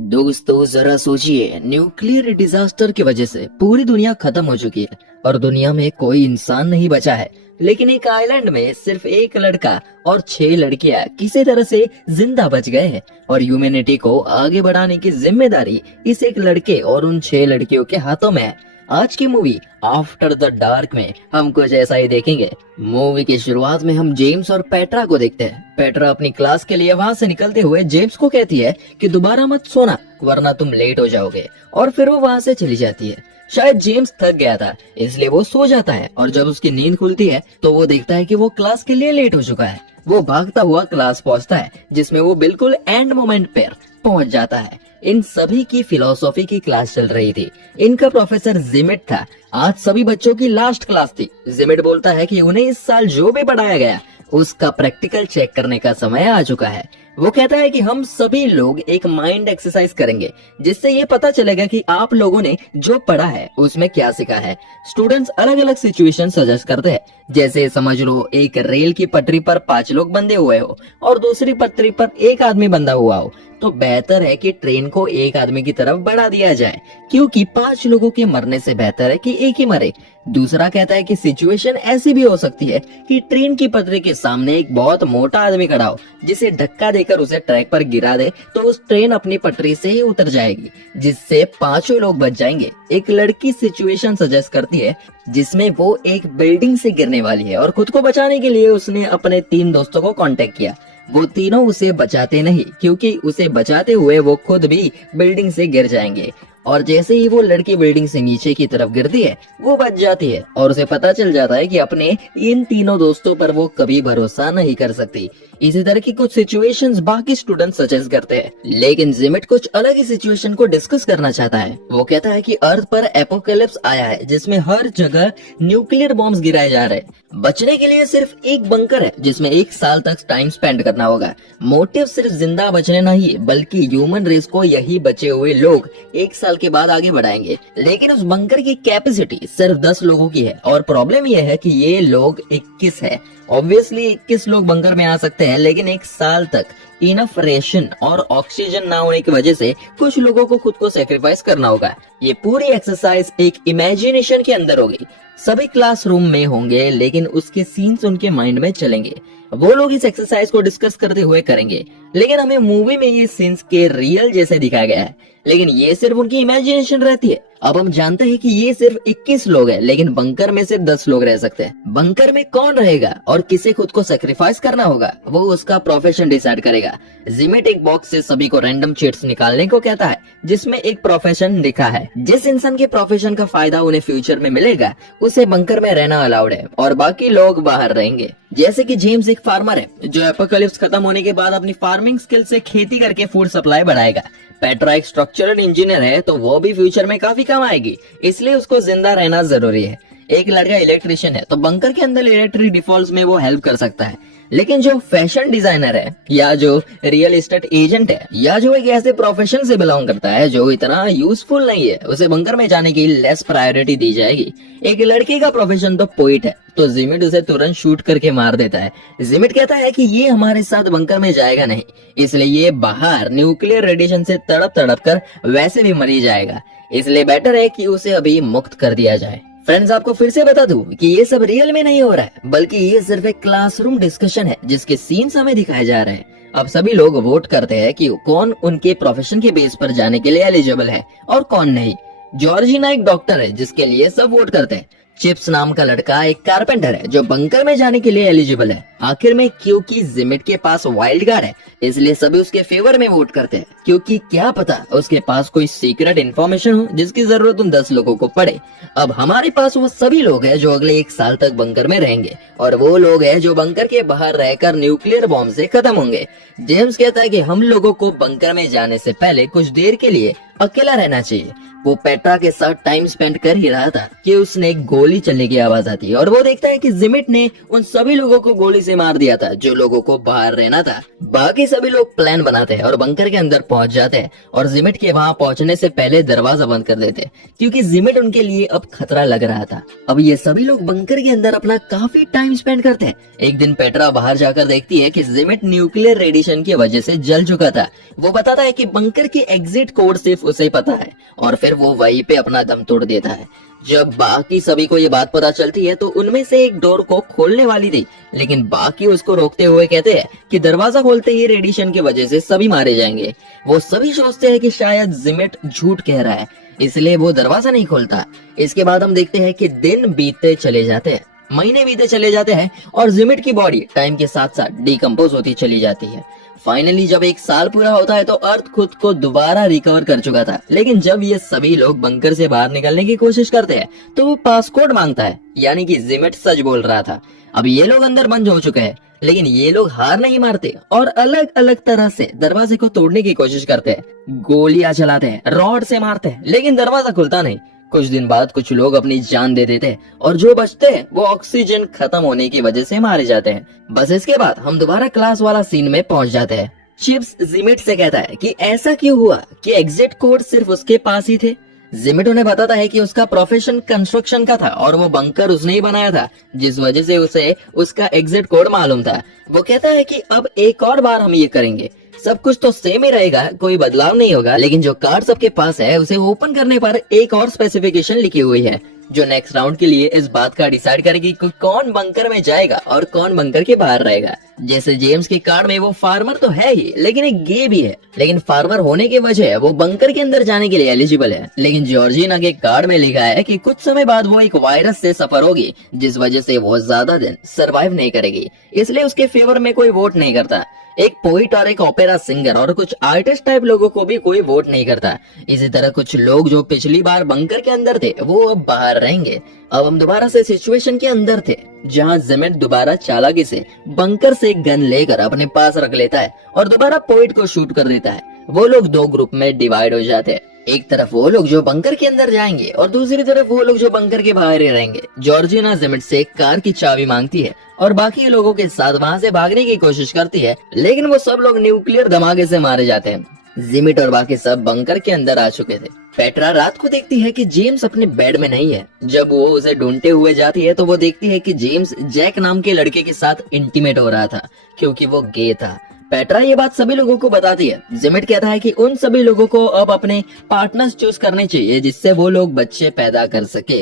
दोस्तों जरा सोचिए, न्यूक्लियर डिजास्टर की वजह से पूरी दुनिया खत्म हो चुकी है और दुनिया में कोई इंसान नहीं बचा है। लेकिन एक आइलैंड में सिर्फ एक लड़का और 6 लड़कियां किसी तरह से जिंदा बच गए हैं और ह्यूमैनिटी को आगे बढ़ाने की जिम्मेदारी इस एक लड़के और उन 6 लड़कियों के हाथों में है। आज की मूवी आफ्टर द डार्क में हम कुछ ऐसा ही देखेंगे। मूवी की शुरुआत में हम जेम्स और पेट्रा को देखते हैं। पेट्रा अपनी क्लास के लिए वहाँ से निकलते हुए जेम्स को कहती है कि दोबारा मत सोना वरना तुम लेट हो जाओगे, और फिर वो वहाँ से चली जाती है। शायद जेम्स थक गया था इसलिए वो सो जाता है और जब उसकी नींद खुलती है तो वो देखता है कि वो क्लास के लिए लेट हो चुका है। वो भागता हुआ क्लास पहुंचता है जिसमें वो बिल्कुल एंड मोमेंट पर पहुंच जाता है। इन सभी की फिलोसॉफी की क्लास चल रही थी। इनका प्रोफेसर जिमिट था। आज सभी बच्चों की लास्ट क्लास थी। जिमिट बोलता है कि उन्हें इस साल जो भी पढ़ाया गया उसका प्रैक्टिकल चेक करने का समय आ चुका है। वो कहता है कि हम सभी लोग एक माइंड एक्सरसाइज करेंगे जिससे ये पता चलेगा कि आप लोगों ने जो पढ़ा है उसमें क्या सीखा है। स्टूडेंट्स अलग अलग सिचुएशन सजेस्ट करते हैं, जैसे समझ लो एक रेल की पटरी पर 5 लोग बंधे हुए हो और दूसरी पटरी पर एक आदमी बंधा हुआ हो, तो बेहतर है कि ट्रेन को एक आदमी की तरफ बढ़ा दिया जाए क्योंकि 5 लोगों के मरने से बेहतर है कि एक ही मरे। दूसरा कहता है कि सिचुएशन ऐसी भी हो सकती है कि ट्रेन की पटरी के सामने एक बहुत मोटा आदमी खड़ा हो जिसे धक्का देकर उसे ट्रैक पर गिरा दे तो उस ट्रेन अपनी पटरी से ही उतर जाएगी जिससे 5 लोग बच जाएंगे। एक लड़की सिचुएशन सजेस्ट करती है जिसमें वो एक बिल्डिंग से गिरने वाली है और खुद को बचाने के लिए उसने अपने 3 दोस्तों को कांटेक्ट किया। वो तीनों उसे बचाते नहीं क्योंकि उसे बचाते हुए वो खुद भी बिल्डिंग से गिर जाएंगे, और जैसे ही वो लड़की बिल्डिंग से नीचे की तरफ गिरती है वो बच जाती है और उसे पता चल जाता है कि अपने इन तीनों दोस्तों पर वो कभी भरोसा नहीं कर सकती। इसी तरह की कुछ सिचुएशंस बाकी स्टूडेंट सजेस्ट करते हैं, लेकिन जिमिट कुछ अलग ही सिचुएशन को डिस्कस करना चाहता है। वो कहता है कि अर्थ पर एपोकैलिप्स आया है जिसमें हर जगह न्यूक्लियर बॉम्ब्स गिराए जा रहे हैं। बचने के लिए सिर्फ एक बंकर है जिसमें 1 साल तक टाइम स्पेंड करना होगा। मोटिव सिर्फ जिंदा बचने नहीं बल्कि ह्यूमन रेस को यही बचे हुए लोग 1 साल के बाद आगे बढ़ाएंगे। लेकिन उस बंकर की कैपेसिटी सिर्फ 10 लोगों की है और प्रॉब्लम यह है कि ये लोग 21 है। ऑब्वियसली 21 लोग बंकर में आ सकते हैं, लेकिन 1 साल तक इनफ रेशन और ऑक्सीजन ना होने की वजह से कुछ लोगों को खुद को सेक्रीफाइस करना होगा। ये पूरी एक्सरसाइज एक इमेजिनेशन के अंदर होगी। सभी क्लासरूम में होंगे लेकिन उसके सीन्स उनके माइंड में चलेंगे। वो लोग इस एक्सरसाइज को डिस्कस करते हुए करेंगे, लेकिन हमें मूवी में ये सीन्स के रियल जैसे दिखाया गया है, लेकिन ये सिर्फ उनकी इमेजिनेशन रहती है। अब हम जानते हैं कि ये सिर्फ 21 लोग हैं, लेकिन बंकर में सिर्फ 10 लोग रह सकते हैं। बंकर में कौन रहेगा और किसे खुद को सेक्रीफाइस करना होगा वो उसका प्रोफेशन डिसाइड करेगा। जिमिट एक बॉक्स से सभी को रैंडम शीट्स निकालने को कहता है जिसमें एक प्रोफेशन लिखा है। जिस इंसान के प्रोफेशन का फायदा उन्हें फ्यूचर में मिलेगा उसे बंकर में रहना अलाउड है और बाकी लोग बाहर रहेंगे। जैसे कि जेम्स एक फार्मर है जो एपोकैलिप्स खत्म होने के बाद अपनी फार्मिंग स्किल से खेती करके फूड सप्लाई बढ़ाएगा। पेट्रा एक स्ट्रक्चरल इंजीनियर है तो वो भी फ्यूचर में काफी कम आएगी, इसलिए उसको जिंदा रहना जरूरी है। एक लड़का इलेक्ट्रिशियन है तो बंकर के अंदर इलेक्ट्रिक डिफॉल्ट्स में वो हेल्प कर सकता है। लेकिन जो फैशन डिजाइनर है या जो रियल एस्टेट एजेंट है या जो एक ऐसे प्रोफेशन से बिलोंग करता है जो इतना यूजफुल नहीं है उसे बंकर में जाने की लेस प्रायोरिटी दी जाएगी। एक लड़के का प्रोफेशन तो पोइट है तो जिमिट उसे तुरंत शूट करके मार देता है। जिमिट कहता है कि ये हमारे साथ बंकर में जाएगा नहीं, इसलिए ये बाहर न्यूक्लियर रेडिएशन से तड़प तड़प कर वैसे भी मर ही जाएगा, इसलिए बेटर है कि उसे अभी मुक्त कर दिया जाए। फ्रेंड्स, आपको फिर से बता दूं कि ये सब रियल में नहीं हो रहा है बल्कि ये सिर्फ एक क्लासरूम डिस्कशन है जिसके सीन्स हमें दिखाए जा रहे हैं। अब सभी लोग वोट करते हैं कि कौन उनके प्रोफेशन के बेस पर जाने के लिए एलिजिबल है और कौन नहीं। जॉर्जिना एक डॉक्टर है जिसके लिए सब वोट करते हैं। चिप्स नाम का लड़का एक कारपेंटर है जो बंकर में जाने के लिए एलिजिबल है। आखिर में क्योंकि जिमिट के पास वाइल्ड कार्ड है इसलिए सभी उसके फेवर में वोट करते हैं, क्योंकि क्या पता उसके पास कोई सीक्रेट इन्फॉर्मेशन हो जिसकी जरूरत उन 10 लोगों को पड़े। अब हमारे पास वो सभी लोग हैं जो अगले 1 साल तक बंकर में रहेंगे और वो लोग हैं जो बंकर के बाहर रहकर न्यूक्लियर बॉम्ब से खत्म होंगे। जेम्स कहता है कि हम लोगों को बंकर में जाने से पहले कुछ देर के लिए अकेला रहना चाहिए। वो पेट्रा के साथ टाइम स्पेंड कर ही रहा था कि उसने गोली चलने की आवाज आती है और वो देखता है कि जिमिट ने उन सभी लोगों को गोली से मार दिया था जो लोगों को बाहर रहना था। बाकी सभी लोग प्लान बनाते हैं और बंकर के अंदर पहुंच जाते हैं और जिमिट के वहां पहुंचने से पहले दरवाजा बंद कर देते हैं क्योंकि जिमिट उनके लिए अब खतरा लग रहा था। अब ये सभी लोग बंकर के अंदर अपना काफी टाइम स्पेंड करते हैं। एक दिन पेट्रा बाहर जाकर देखती है कि जिमिट न्यूक्लियर रेडिएशन की वजह से जल चुका था। वो बताता है कि बंकर की एग्जिट कोड सिर्फ उसे पता है और फिर वो वहीं पे अपना दम तोड़ देता है। जब बाकी सभी को ये बात पता चलती है तो उनमें से एक डोर को खोलने वाली थी, लेकिन बाकी उसको रोकते हुए कहते हैं कि दरवाजा खोलते ही रेडिएशन की वजह से सभी मारे जाएंगे। वो सभी सोचते हैं कि शायद जिमिट झूठ कह रहा है, इसलिए वो दरवाजा नहीं खोलता। इसके बाद हम देखते हैं कि दिन बीतते चले जाते हैं, महीने बीते चले जाते हैं और जिमिट की बॉडी टाइम के साथ साथ डिकम्पोज होती चली जाती है। फाइनली जब 1 साल पूरा होता है तो अर्थ खुद को दोबारा रिकवर कर चुका था, लेकिन जब ये सभी लोग बंकर से बाहर निकलने की कोशिश करते हैं तो वो पासकोड मांगता है, यानी कि जिमिट सच बोल रहा था। अब ये लोग अंदर बंद हो चुके हैं, लेकिन ये लोग हार नहीं मारते और अलग अलग तरह से दरवाजे को तोड़ने की कोशिश करते हैं। गोलियां चलाते हैं, रॉड से मारते हैं, लेकिन दरवाजा खुलता नहीं। कुछ दिन बाद कुछ लोग अपनी जान दे देते हैं और जो बचते हैं वो ऑक्सीजन खत्म होने की वजह से मारे जाते हैं। बस इसके बाद हम दोबारा क्लास वाला सीन में पहुंच जाते हैं। चिप्स जिमिट से कहता है कि ऐसा क्यों हुआ कि एग्जिट कोड सिर्फ उसके पास ही थे। जिमिट उन्हें बताता है कि उसका प्रोफेशन कंस्ट्रक्शन का था और वो बंकर उसने ही बनाया था, जिस वजह से उसे उसका एग्जिट कोड मालूम था। वो कहता है कि अब एक और बार हम ये करेंगे, सब कुछ तो सेम ही रहेगा, कोई बदलाव नहीं होगा, लेकिन जो कार्ड सबके पास है उसे ओपन करने पर एक और स्पेसिफिकेशन लिखी हुई है जो नेक्स्ट राउंड के लिए इस बात का डिसाइड करेगी कि कौन बंकर में जाएगा और कौन बंकर के बाहर रहेगा। जैसे जेम्स के कार्ड में वो फार्मर तो है ही, लेकिन एक गे भी है, लेकिन फार्मर होने की वजह वो बंकर के अंदर जाने के लिए एलिजिबल है। लेकिन जॉर्जिना के कार्ड में लिखा है कि कुछ समय बाद वो एक वायरस से सफर होगी, जिस वजह से वो ज्यादा दिन सरवाइव नहीं करेगी, इसलिए उसके फेवर में कोई वोट नहीं करता। एक पोइट और एक ओपेरा सिंगर और कुछ आर्टिस्ट टाइप लोगों को भी कोई वोट नहीं करता। इसी तरह कुछ लोग जो पिछली बार बंकर के अंदर थे वो अब बाहर रहेंगे। अब हम दोबारा से सिचुएशन के अंदर थे जहां जिमिट दोबारा चालाकी से बंकर से गन लेकर अपने पास रख लेता है और दोबारा पोइट को शूट कर देता है। वो लोग 2 ग्रुप में डिवाइड हो जाते हैं, एक तरफ वो लोग जो बंकर के अंदर जाएंगे और दूसरी तरफ वो लोग जो बंकर के बाहर ही रहेंगे। जॉर्जिना जिमिट से कार की चाबी मांगती है और बाकी लोगों के साथ वहां से भागने की कोशिश करती है, लेकिन वो सब लोग न्यूक्लियर धमाके से मारे जाते हैं। जिमिट और बाकी सब बंकर के अंदर आ चुके थे। पेट्रा रात को देखती है कि जेम्स अपने बेड में नहीं है। जब वो उसे ढूंढते हुए जाती है तो वो देखती है कि जेम्स जैक नाम के लड़के के साथ इंटीमेट हो रहा था क्योंकि वो गे था। पेट्रा ये बात सभी लोगों को बताती है। जिमिट कहता है कि उन सभी लोगों को अब अपने पार्टनर्स चूज करने चाहिए जिससे वो लोग बच्चे पैदा कर सके।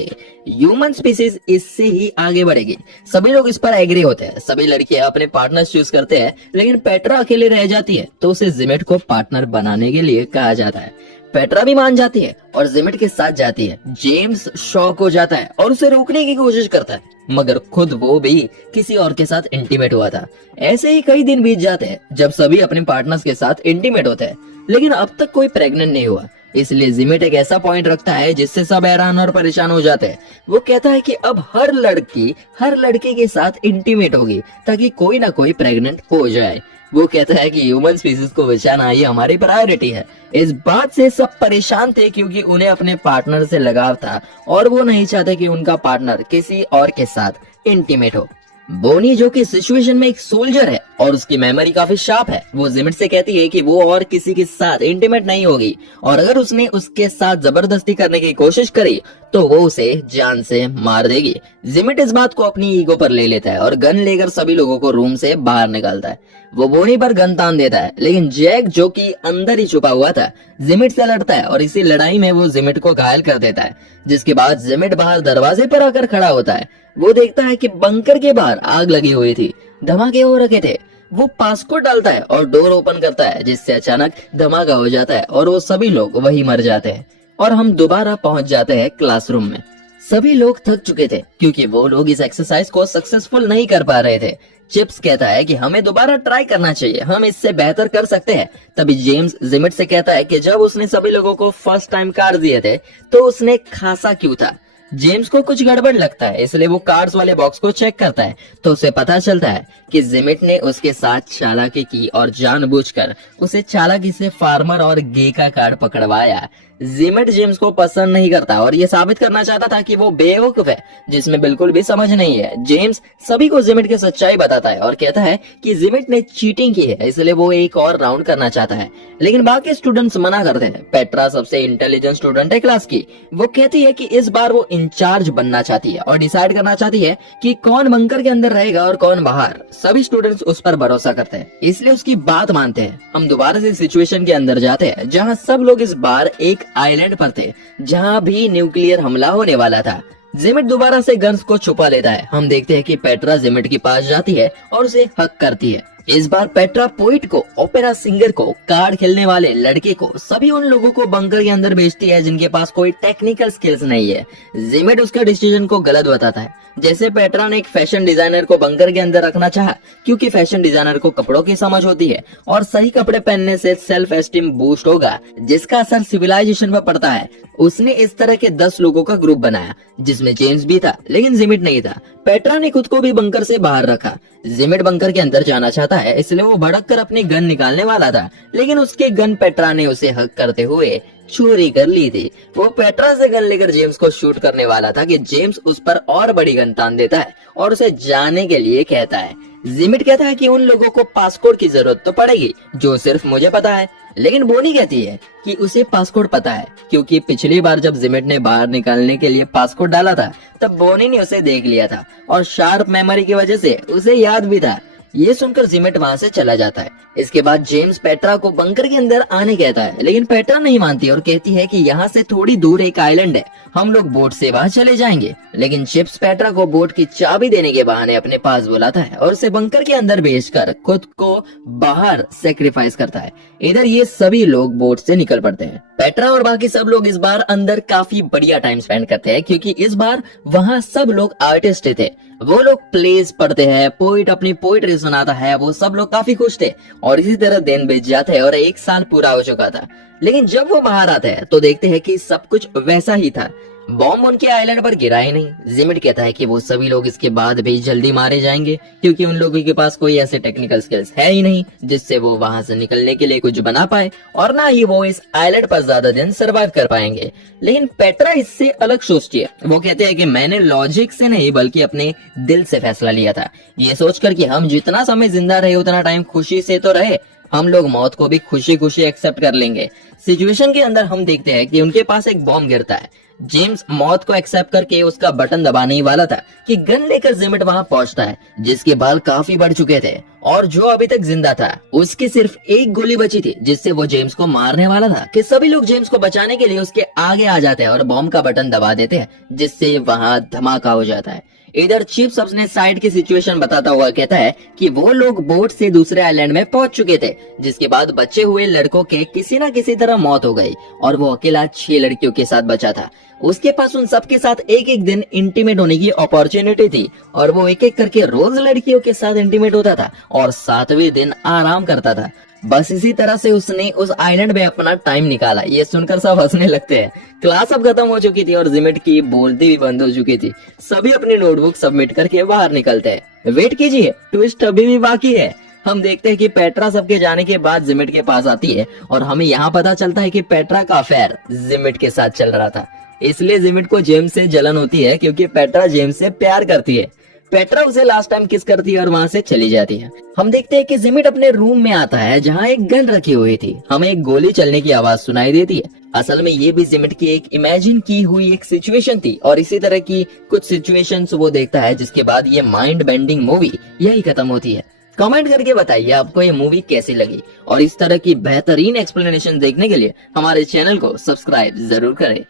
ह्यूमन स्पीसीज इससे ही आगे बढ़ेगी। सभी लोग इस पर एग्री होते हैं। सभी लड़कियां अपने पार्टनर्स चूज करते हैं, लेकिन पेट्रा अकेले रह जाती है तो उसे जिमिट को पार्टनर बनाने के लिए कहा जाता है। पेट्रा भी मान जाती है और जिमिट के साथ जाती है। जेम्स शॉक हो जाता है और उसे रोकने की कोशिश करता है, मगर खुद वो भी किसी और के साथ इंटीमेट हुआ था। ऐसे ही कई दिन बीत जाते हैं जब सभी अपने पार्टनर्स के साथ इंटीमेट होते हैं, लेकिन अब तक कोई प्रेग्नेंट नहीं हुआ। इसलिए जिमिट एक ऐसा पॉइंट रखता है जिससे सब हैरान और परेशान हो जाते हैं। वो कहता है कि अब हर लड़की हर लड़के के साथ इंटीमेट होगी ताकि कोई ना कोई प्रेग्नेंट हो जाए। वो कहता है कि ह्यूमन स्पीसीज को बचाना ये हमारी प्रायोरिटी है। इस बात से सब परेशान थे क्योंकि उन्हें अपने पार्टनर से लगाव था और वो नहीं चाहते कि उनका पार्टनर किसी और के साथ इंटीमेट हो। बोनी जो कि सिचुएशन में एक सोल्जर है और उसकी मेमोरी काफी शार्प है, वो जिमिट से कहती है कि वो और किसी के साथ इंटीमेट नहीं होगी और अगर उसने उसके साथ जबरदस्ती करने की कोशिश करी तो वो उसे जान से मार देगी। जिमिट इस बात को अपनी ईगो पर ले लेता है और गन लेकर सभी लोगों को रूम से बाहर निकालता है। वो बोनी पर गन तान देता है, लेकिन जैक जो कि अंदर ही छुपा हुआ था जिमिट से लड़ता है और इसी लड़ाई में वो जिमिट को घायल कर देता है। जिसके बाद जिमिट बाहर दरवाजे पर आकर खड़ा होता है। वो देखता है कि बंकर के बाहर आग लगी हुई थी, धमाके हो रखे थे। वो पासकोड डालता है और डोर ओपन करता है, जिससे अचानक धमाका हो जाता है और वो सभी लोग वही मर जाते हैं और हम दोबारा पहुंच जाते हैं क्लासरूम में। सभी लोग थक चुके थे क्योंकि वो लोग इस एक्सरसाइज को सक्सेसफुल नहीं कर पा रहे थे। चिप्स कहता है कि हमें दोबारा ट्राई करना चाहिए, हम इससे बेहतर कर सकते हैं। तभी जेम्स जिमिट से कहता है कि जब उसने सभी लोगों को फर्स्ट टाइम कार्ड दिए थे तो उसने खासा क्यों था। जेम्स को कुछ गड़बड़ लगता है, इसलिए वो कार्ड्स वाले बॉक्स को चेक करता है तो उसे पता चलता है कि जिमिट ने उसके साथ चालाकी की और जानबूझकर उसे चालाकी से फार्मर और गे का कार्ड पकड़वाया। जिमिट जेम्स को पसंद नहीं करता और ये साबित करना चाहता था कि वो बेवकूफ है जिसमें बिल्कुल भी समझ नहीं है। जेम्स सभी को जिमिट की सच्चाई बताता है और कहता है कि जिमिट ने चीटिंग की है, इसलिए वो एक और राउंड करना चाहता है, लेकिन बाकी स्टूडेंट्स मना करते हैं। पेट्रा सबसे इंटेलिजेंट स्टूडेंट है क्लास की, वो कहती है कि इस बार वो इंचार्ज बनना चाहती है और डिसाइड करना चाहती है कि कौन बंकर के अंदर रहेगा और कौन बाहर। सभी स्टूडेंट्स उस पर भरोसा करते हैं, इसलिए उसकी बात मानते हैं। हम दोबारा से सिचुएशन के अंदर जाते हैं जहाँ सब लोग इस बार एक आइलैंड पर थे जहाँ भी न्यूक्लियर हमला होने वाला था। जिमिट दोबारा से गन्स को छुपा लेता है। हम देखते हैं कि पेट्रा जिमिट के पास जाती है और उसे हक करती है। इस बार पेट्रा पोइट को, ओपेरा सिंगर को, कार्ड खेलने वाले लड़के को, सभी उन लोगों को बंकर के अंदर भेजती है जिनके पास कोई टेक्निकल स्किल्स नहीं है। जिमिट उसका डिसीजन को गलत बताता है। जैसे पेट्रा ने एक फैशन डिजाइनर को बंकर के अंदर रखना चाहा क्योंकि फैशन डिजाइनर को कपड़ों की समझ होती है और सही कपड़े पहनने से सेल्फ एस्टीम बूस्ट होगा जिसका असर सिविलाइजेशन पर पड़ता है। उसने इस तरह के 10 लोगों का ग्रुप बनाया जिसमें जेम्स भी था लेकिन जिमिट नहीं था। पेट्रा ने खुद को भी बंकर से बाहर रखा। जिमिट बंकर के अंदर जाना चाहता है इसलिए वो भड़क कर अपनी गन निकालने वाला था, लेकिन उसके गन पेट्रा ने उसे हक करते हुए चोरी कर ली थी। वो पेट्रा से गन लेकर जेम्स को शूट करने वाला था कि जेम्स उस पर और बड़ी गन तान देता है और उसे जाने के लिए कहता है। जिमिट कहता है कि उन लोगों को पासपोर्ट की जरूरत तो पड़ेगी जो सिर्फ मुझे पता है, लेकिन बोनी कहती है कि उसे पासपोर्ट पता है क्योंकि पिछली बार जब जिमिट ने बाहर निकालने के लिए पासपोर्ट डाला था तब बोनी ने उसे देख लिया था और शार्प मेमोरी की वजह से उसे याद भी था। ये सुनकर जिमिट वहाँ से चला जाता है। इसके बाद जेम्स पेट्रा को बंकर के अंदर आने कहता है, लेकिन पेट्रा नहीं मानती और कहती है कि यहाँ से थोड़ी दूर एक आइलैंड है, हम लोग बोट से वहाँ चले जाएंगे। लेकिन चिप्स पेट्रा को बोट की चाबी देने के बहाने अपने पास बुलाता है और उसे बंकर के अंदर भेजकर खुद को बाहर सेक्रीफाइस करता है। इधर ये सभी लोग बोट से निकल पड़ते हैं। पेट्रा और बाकी सब लोग इस बार अंदर काफी बढ़िया टाइम स्पेंड करते हैं क्योंकि इस बार वहाँ सब लोग आर्टिस्ट थे। वो लोग प्लेस पढ़ते हैं, पोइट अपनी पोइट्री सुनाता है, वो सब लोग काफी खुश थे और इसी तरह दिन बीत जाते हैं और 1 साल पूरा हो चुका था। लेकिन जब वो बाहर आते हैं तो देखते हैं कि सब कुछ वैसा ही था। बॉम्ब उनके आइलैंड पर गिरा ही नहीं। जिमिट कहता है कि वो सभी लोग इसके बाद भी जल्दी मारे जाएंगे क्योंकि उन लोगों के पास कोई ऐसे टेक्निकल स्किल्स है ही नहीं जिससे वो वहां से निकलने के लिए कुछ बना पाए और ना ही वो इस आइलैंड पर ज्यादा दिन सरवाइव कर पाएंगे। लेकिन पेट्रा इससे अलग सोचती है। वो कहते हैं कि मैंने लॉजिक से नहीं बल्कि अपने दिल से फैसला लिया था, ये सोचकर कि हम जितना समय जिंदा रहे उतना टाइम खुशी से तो रहे, हम लोग मौत को भी खुशी खुशी एक्सेप्ट कर लेंगे। सिचुएशन के अंदर हम देखते हैं कि उनके पास एक बॉम्ब गिरता है। जेम्स मौत को एक्सेप्ट करके उसका बटन दबाने ही वाला था कि गन लेकर जिमिट वहां पहुंचता है जिसके बाल काफी बढ़ चुके थे और जो अभी तक जिंदा था। उसकी सिर्फ एक गोली बची थी जिससे वो जेम्स को मारने वाला था कि सभी लोग जेम्स को बचाने के लिए उसके आगे आ जाते हैं और बॉम्ब का बटन दबा देते हैं जिससे वहां धमाका हो जाता है। इधर चिप्स अपने साइड की सिचुएशन बताता हुआ कहता है कि वो लोग बोट से दूसरे आइलैंड में पहुंच चुके थे जिसके बाद बचे हुए लड़कों के किसी न किसी तरह मौत हो गई और वो अकेला 6 लड़कियों के साथ बचा था। उसके पास उन सबके साथ एक एक दिन इंटीमेट होने की अपॉर्चुनिटी थी और वो एक एक करके रोज लड़कियों के साथ इंटीमेट होता था और 7वें दिन आराम करता था। बस इसी तरह से उसने उस आइलैंड में अपना टाइम निकाला। ये सुनकर सब हंसने लगते हैं। क्लास अब खत्म हो चुकी थी और जिमिट की बोलती भी बंद हो चुकी थी। सभी अपनी नोटबुक सबमिट करके बाहर निकलते हैं। वेट कीजिए, ट्विस्ट अभी भी बाकी है। हम देखते हैं कि पेट्रा सबके जाने के बाद जिमिट के पास आती है और हमें यहाँ पता चलता है कि पेट्रा का अफेयर जिमिट के साथ चल रहा था। इसलिए जिमिट को जेम्स से जलन होती है क्योंकि पेट्रा जेम्स से प्यार करती है। पेट्रा उसे लास्ट टाइम किस करती है और वहां से चली जाती है। हम देखते हैं कि जिमिट अपने रूम में आता है जहां एक गन रखी हुई थी। हमें एक गोली चलने की आवाज सुनाई देती है। असल में ये भी जिमिट की एक इमेजिन की हुई एक सिचुएशन थी और इसी तरह की कुछ सिचुएशंस वो देखता है जिसके बाद ये माइंड बेंडिंग मूवी यही खत्म होती है। कमेंट करके बताइए आपको ये मूवी कैसी लगी और इस तरह की बेहतरीन एक्सप्लेनेशन देखने के लिए हमारे चैनल को सब्सक्राइब जरूर करें।